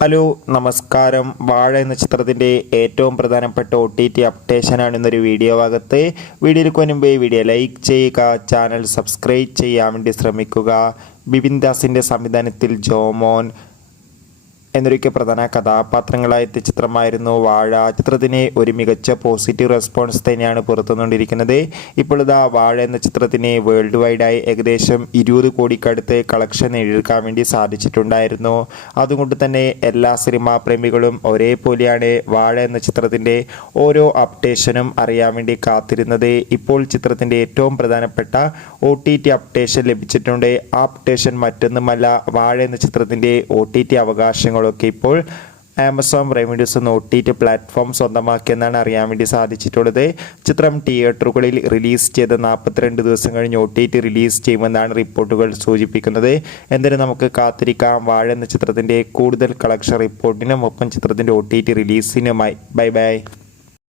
Hello നമസ്കാരം. വാഴ എന്ന ചിത്രത്തിൻ്റെ ഏറ്റവും പ്രധാനപ്പെട്ട OTT അപ്ഡേഷനാണ് ഇന്നൊരു വീഡിയോ ഭാഗത്ത്. വീഡിയോയ്ക്ക് മുൻപേ വീഡിയോ ലൈക്ക് ചെയ്യുക, ചാനൽ സബ്സ്ക്രൈബ് ചെയ്യാൻ വേണ്ടി ശ്രമിക്കുക. ബിപിൻ ദാസിൻ്റെ സംവിധാനത്തിൽ ജോമോൻ എന്നൊക്കെ പ്രധാന കഥാപാത്രങ്ങളായ ചിത്രമായിരുന്നു വാഴ. ചിത്രത്തിന് ഒരു മികച്ച പോസിറ്റീവ് റെസ്പോൺസ് തന്നെയാണ് പുറത്തുകൊണ്ടിരിക്കുന്നത്. ഇപ്പോൾ ഇതാ വാഴ എന്ന ചിത്രത്തിന് വേൾഡ് വൈഡായി ഏകദേശം 20 കോടിക്കടുത്ത് കളക്ഷൻ നേടിയെടുക്കാൻ വേണ്ടി സാധിച്ചിട്ടുണ്ടായിരുന്നു. അതുകൊണ്ട് തന്നെ എല്ലാ സിനിമാ പ്രേമികളും ഒരേപോലെയാണ് വാഴ എന്ന ചിത്രത്തിൻ്റെ ഓരോ അപ്ഡേഷനും അറിയാൻ വേണ്ടി കാത്തിരുന്നത്. ഇപ്പോൾ ചിത്രത്തിൻ്റെ ഏറ്റവും പ്രധാനപ്പെട്ട OTT അപ്ഡേഷൻ ലഭിച്ചിട്ടുണ്ട്. ആ അപ്ഡേഷൻ മറ്റൊന്നുമല്ല, വാഴ എന്ന ചിത്രത്തിൻ്റെ OTT അവകാശങ്ങൾ ഇപ്പോൾ Amazon Prime videos OTT platform സ്വന്തമാക്കിയെന്നാണ് അറിയാൻ വേണ്ടി സാധിച്ചിട്ടുള്ളത്. ചിത്രം തിയേറ്ററുകളിൽ റിലീസ് ചെയ്ത് 42 ദിവസം കഴിഞ്ഞ് OTT റിലീസ് ചെയ്യുമെന്നാണ് റിപ്പോർട്ടുകൾ സൂചിപ്പിക്കുന്നത്. എന്തായാലും നമുക്ക് കാത്തിരിക്കാം വാഴ എന്ന ചിത്രത്തിൻ്റെ കൂടുതൽ കളക്ഷൻ റിപ്പോർട്ടിനും ഒപ്പം ചിത്രത്തിൻ്റെ OTT റിലീസിനുമായി. Bye bye.